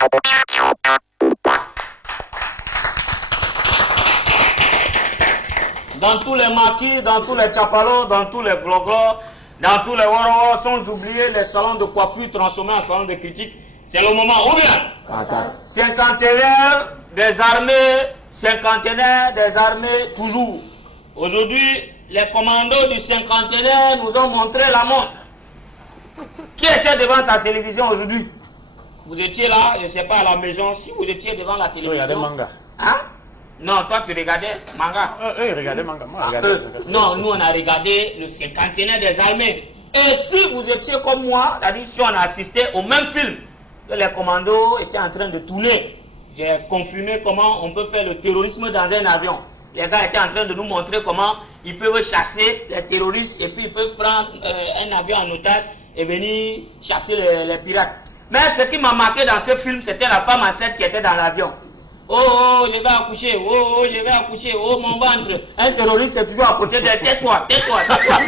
Dans tous les maquis, dans tous les chapalos, dans tous les gloglos, dans tous les woro, sans oublier les salons de coiffure transformés en salons de critique, c'est le moment. Ou bien, cinquantenaire des armées, cinquantenaire des armées, toujours. Aujourd'hui, les commandos du cinquantenaire nous ont montré la montre. Qui était devant sa télévision aujourd'hui? Vous étiez là, je ne sais pas, à la maison, si vous étiez devant la télévision. Il y a des mangas. Hein? Non, toi tu regardais manga. Eux, regardaient manga. Moi, regardais. Non, nous on a regardé le cinquantenaire des armées. Et si vous étiez comme moi, c'est-à-dire si on a assisté au même film, que les commandos étaient en train de tourner, j'ai confirmé comment on peut faire le terrorisme dans un avion. Les gars étaient en train de nous montrer comment ils peuvent chasser les terroristes et puis ils peuvent prendre un avion en otage et venir chasser les pirates. Mais ce qui m'a marqué dans ce film, c'était la femme enceinte qui était dans l'avion. Oh, je vais accoucher, oh, je vais accoucher, oh, mon ventre. Un terroriste est toujours à côté de tais-toi, tais-toi, tais-toi.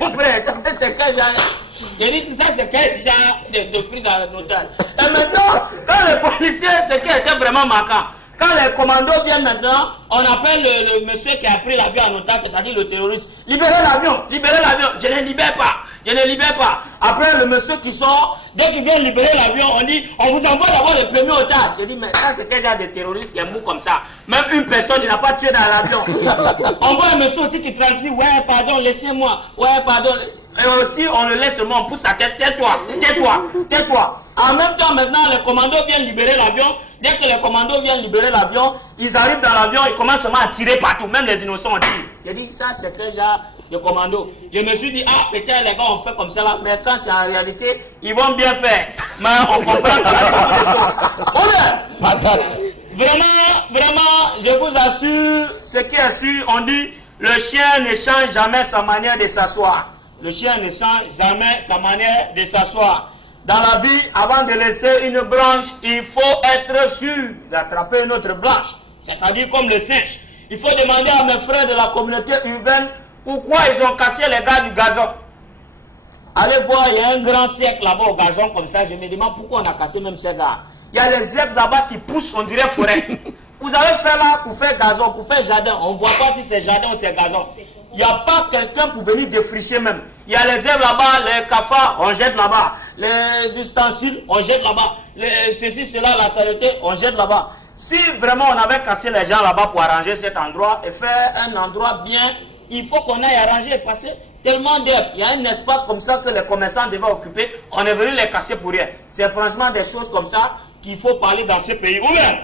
Mon frère, ça c'est quel genre. J'ai dit, ça c'est quel genre de prise en otage. Et maintenant, quand les policiers, ce qui était vraiment marquant, quand les commandos viennent maintenant, on appelle le monsieur qui a pris l'avion en otage, c'est-à-dire le terroriste. Libérez l'avion, libérez l'avion. Je ne libère pas. Je ne libère pas. Après, le monsieur qui sort, dès qu'il vient libérer l'avion, on dit, on vous envoie d'abord le premier otage. Je dis, mais ça, c'est quel genre de terroriste qui est mou comme ça? Même une personne, il n'a pas tué dans l'avion. On voit un monsieur aussi qui transmet, ouais, pardon, laissez-moi. Ouais, pardon. Et aussi, on le laisse seulement, on pousse sa tête, tais-toi, tais-toi, tais-toi. En même temps, maintenant, les commandos viennent libérer l'avion. Dès que les commandos viennent libérer l'avion, ils arrivent dans l'avion, ils commencent seulement à tirer partout. Même les innocents ont tiré. J'ai dit, ça, c'est quel genre de commando? Je me suis dit, ah, peut-être les gars ont fait comme ça là, mais quand c'est en réalité, ils vont bien faire. Mais on comprend qu'il y a beaucoup de choses. Vraiment, je vous assure, ce qui est sûr, on dit, le chien ne change jamais sa manière de s'asseoir. Le chien ne change jamais sa manière de s'asseoir. Dans la vie, avant de laisser une branche, il faut être sûr d'attraper une autre branche. C'est-à-dire comme le singe. Il faut demander à mes frères de la communauté urbaine pourquoi ils ont cassé les gars du gazon. Allez voir, il y a un grand cercle là-bas au gazon comme ça. Je me demande pourquoi on a cassé même ces gars. Il y a des herbes là-bas qui poussent, on dirait forêt. Vous avez fait là pour faire gazon, pour faire jardin. On ne voit pas si c'est jardin ou c'est gazon. Il n'y a pas quelqu'un pour venir défricher même. Il y a les herbes là-bas, les cafards, on jette là-bas. Les ustensiles, on jette là-bas. Ceci, cela, la saleté, on jette là-bas. Si vraiment on avait cassé les gens là-bas pour arranger cet endroit et faire un endroit bien, il faut qu'on aille arranger parce que tellement d'herbes. Il y a un espace comme ça que les commerçants devaient occuper. On est venu les casser pour rien. C'est franchement des choses comme ça qu'il faut parler dans ce pays. Ou bien,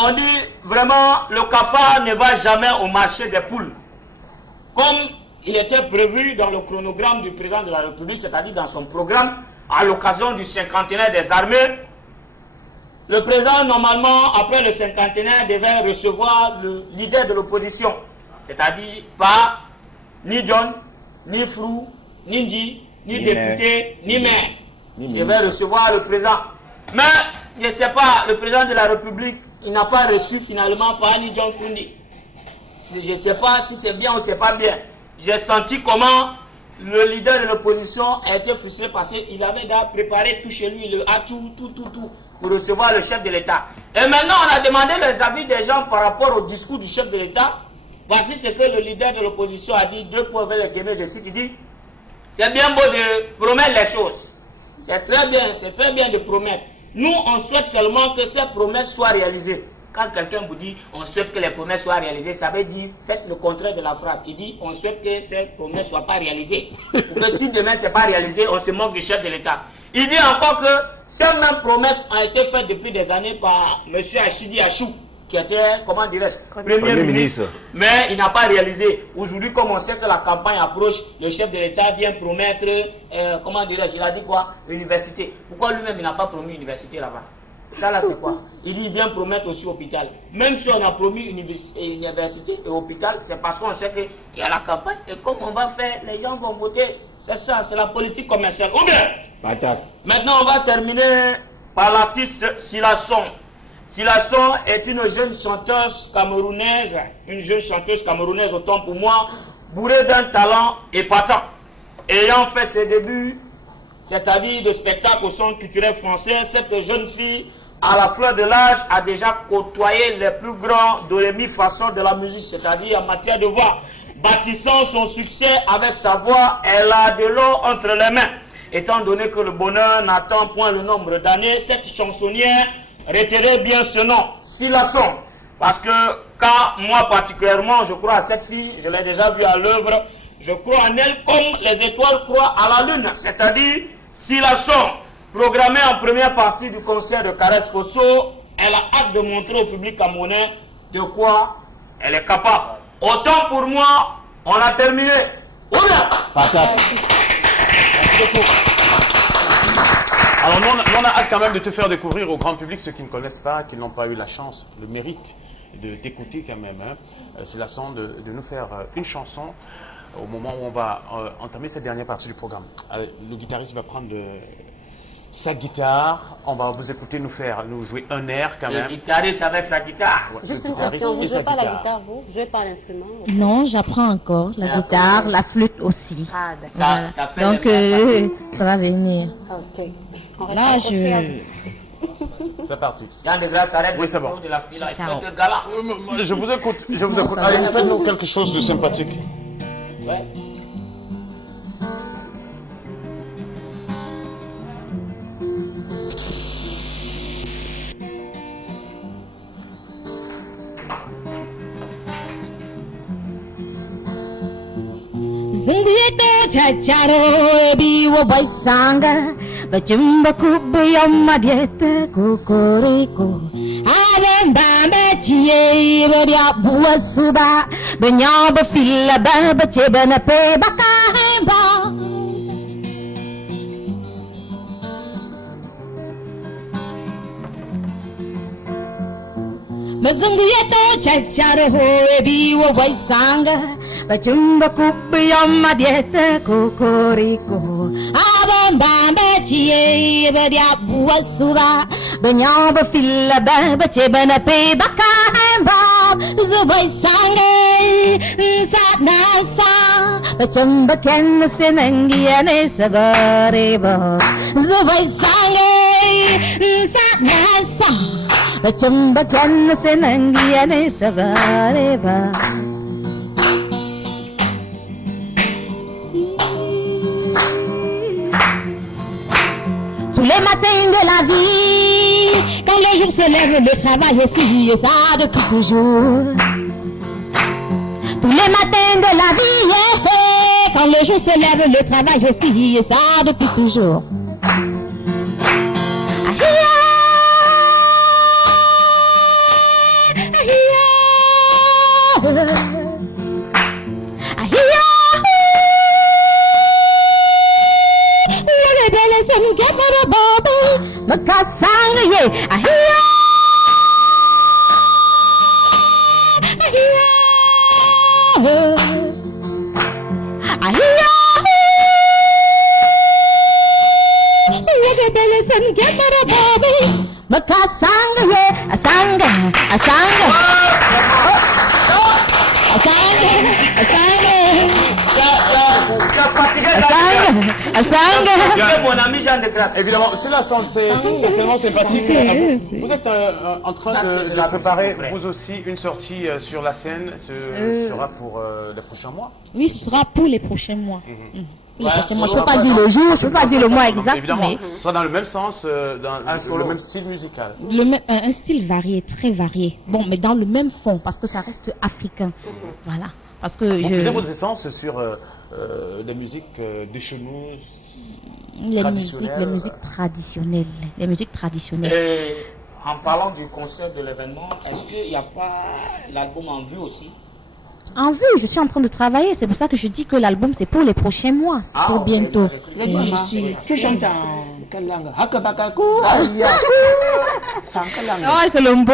on dit vraiment, le cafard ne va jamais au marché des poules. Comme il était prévu dans le chronogramme du président de la République, c'est-à-dire dans son programme, à l'occasion du cinquantenaire des armées, le président, normalement, après le cinquantenaire, devait recevoir le leader de l'opposition. C'est-à-dire pas ni John, ni Frou, ni Ndi, ni député, ni maire. Il devait recevoir le président. Mais, je ne sais pas, le président de la République, il n'a pas reçu finalement pas ni John Fundi. Je ne sais pas si c'est bien ou c'est pas bien. J'ai senti comment le leader de l'opposition a été frustré parce qu'il avait déjà préparé tout chez lui, le tout, pour recevoir le chef de l'État. Et maintenant, on a demandé les avis des gens par rapport au discours du chef de l'État. Voici ce que le leader de l'opposition a dit, 2 points vers les guillemets, je cite, il dit, c'est bien beau de promettre les choses. C'est très bien de promettre. Nous, on souhaite seulement que ces promesses soient réalisées. Quand quelqu'un vous dit, on souhaite que les promesses soient réalisées, ça veut dire, faites le contraire de la phrase. Il dit, on souhaite que ces promesses ne soient pas réalisées. Pour que si demain ce n'est pas réalisé, on se moque du chef de l'État. Il dit encore que ces mêmes promesses ont été faites depuis des années par M. Achidi Achou, qui était, comment dirais-je, Premier ministre. Mais il n'a pas réalisé. Aujourd'hui, comme on sait que la campagne approche, le chef de l'État vient promettre, comment dirais-je, il a dit quoi? Université. Pourquoi lui-même il n'a pas promis université là-bas? Ça là c'est quoi? Il dit il vient promettre aussi hôpital. Même si on a promis université et hôpital, c'est parce qu'on sait qu'il y a la campagne et comme on va faire, les gens vont voter. C'est ça, c'est la politique commerciale. Ou bien, maintenant on va terminer par l'artiste Silasson. Silasson est une jeune chanteuse camerounaise, autant pour moi, bourrée d'un talent épatant. Ayant fait ses débuts c'est-à-dire de spectacle au Centre culturel français. Cette jeune fille, à la fleur de l'âge, a déjà côtoyé les plus grands dorémi façons de la musique, c'est-à-dire en matière de voix. Bâtissant son succès avec sa voix, elle a de l'eau entre les mains. Étant donné que le bonheur n'attend point le nombre d'années, cette chansonnière, retenez bien ce nom, Silasson. Parce que quand moi particulièrement, je crois à cette fille, je l'ai déjà vue à l'œuvre, je crois en elle comme les étoiles croient à la lune, c'est-à-dire Silasson. Programmée en première partie du concert de Caresse Fosso, elle a hâte de montrer au public camerounais de quoi elle est capable. Autant pour moi, on a terminé. Oula! Patate. Merci beaucoup. Alors nous, on a hâte quand même de te faire découvrir au grand public, ceux qui ne connaissent pas, qui n'ont pas eu la chance, le mérite de t'écouter quand même. Hein. C'est la chance de nous faire une chanson au moment où on va entamer cette dernière partie du programme. Le guitariste va prendre sa guitare, on va vous écouter nous jouer un air quand même. Le guitariste avec sa guitare. Ouais, juste une question, vous ne jouez pas la guitare, vous? Vous jouez pas l'instrument? Non, j'apprends encore la guitare, la flûte aussi. Ah, d'accord. Ça fait donc, ça va venir. Ok. On reste Là, accroché C'est parti. Jean de Grâce, arrête oui, c'est bon. de la fille là. Ciao. Je vous écoute, je vous écoute. Allez, faites-nous quelque chose de sympathique. Ouais. Zingito chacharo ebi wo baisanga bachumba kubuyama dieta kokoriko abamba chie beria buasuba benyaba filla baba chebana pe bakahemba Mazungieto chacharo ebi wo baisanga Bachumba kubiyama dieta kokoriko Abamba chie beria buasuba Benyaba filla baba chebana pe bakahemba Zubai sange sat nasa Bachumba ken senangi ane sagareba Zubai sange sat nasa Bachumba ken senangi ane sagareba Tous les matins de la vie, quand le jour se lève, le travail aussi, et ça depuis toujours. Tous les matins de la vie, quand le jour se lève, le travail aussi, et ça depuis toujours. Makasanga ye ahia ahia ahia bele san kemara baby makasanga ye asanga asanga Mon ami Jean de Grâce. Évidemment, c'est la chance, c'est tellement sympathique. Vous êtes en train de préparer, vous aussi, une sortie sur la scène. Ce sera pour les prochains mois? Oui, ce sera pour les prochains mois. Oui, parce que moi, je ne peux pas dire le jour, je ne peux pas dire le mois exact. Évidemment, ce sera dans le même sens, dans le même style musical. Un style varié, très varié. Bon, mais dans le même fond, parce que ça reste africain. Voilà. Parce que vous puisez vos essences sur la musique de chez nous, les musiques traditionnelles. Les musiques traditionnelles. Et en parlant du concert de l'événement, est-ce qu'il n'y a pas l'album en vue aussi? En vue, je suis en train de travailler. C'est pour ça que je dis que l'album, c'est pour les prochains mois. C'est pour bientôt. Tu chantes en quelle langue? C'est le mot.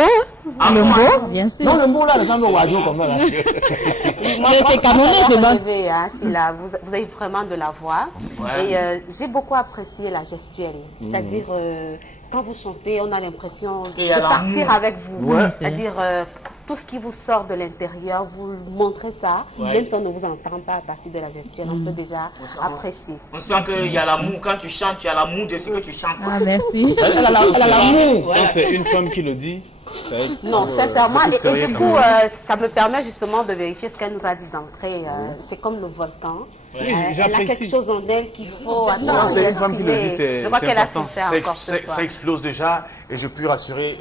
C'est le mot, bien sûr. Non, le mot là, ça me wadio comme ça. C'est camerounais, c'est bon. Vous avez vraiment de la voix. Et j'ai beaucoup apprécié la gestuelle. C'est-à-dire, quand vous chantez, on a l'impression de partir avec vous. C'est-à-dire, tout ce qui vous sort de l'intérieur, vous montrez ça, même si on ne vous entend pas à partir de la gestuelle, on peut déjà apprécier. On sent qu'il y a l'amour, quand tu chantes, tu as l'amour de ce que tu chantes. Ah, merci. Elle a l'amour. Ouais. Quand c'est une femme qui le dit, ça aide Non, pour, sincèrement, beaucoup de et sérieux du quand coup, même. ça me permet justement de vérifier ce qu'elle nous a dit d'entrée. C'est comme le volcan. Oui, Elle a j'apprécie. quelque chose en elle qu'il faut Non, c'est une femme qui le dit, exprimer. Je crois qu'elle a su important. faire encore ce soir. Ça explose déjà et je puis rassurer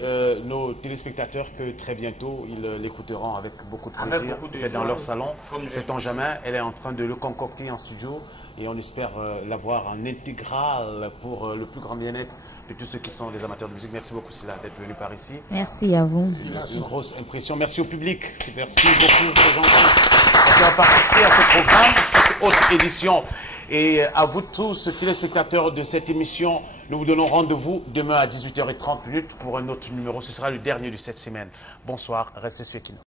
nos téléspectateurs que très bientôt ils l'écouteront avec beaucoup de Avec plaisir, beaucoup de peut-être dans joie, leur salon. comme je- Sait-on jamais, elle est en train de le concocter en studio et on espère l'avoir en intégral pour le plus grand bien-être de tous ceux qui sont des amateurs de musique. Merci beaucoup Silla d'être venu par ici. Merci à vous. Une grosse impression. Merci au public. Merci beaucoup, c'est gentil. Merci d'avoir participé à ce programme, cette haute édition. Et à vous tous, téléspectateurs de cette émission, nous vous donnons rendez-vous demain à 18h30 pour un autre numéro. Ce sera le dernier de cette semaine. Bonsoir, restez sur Equinox.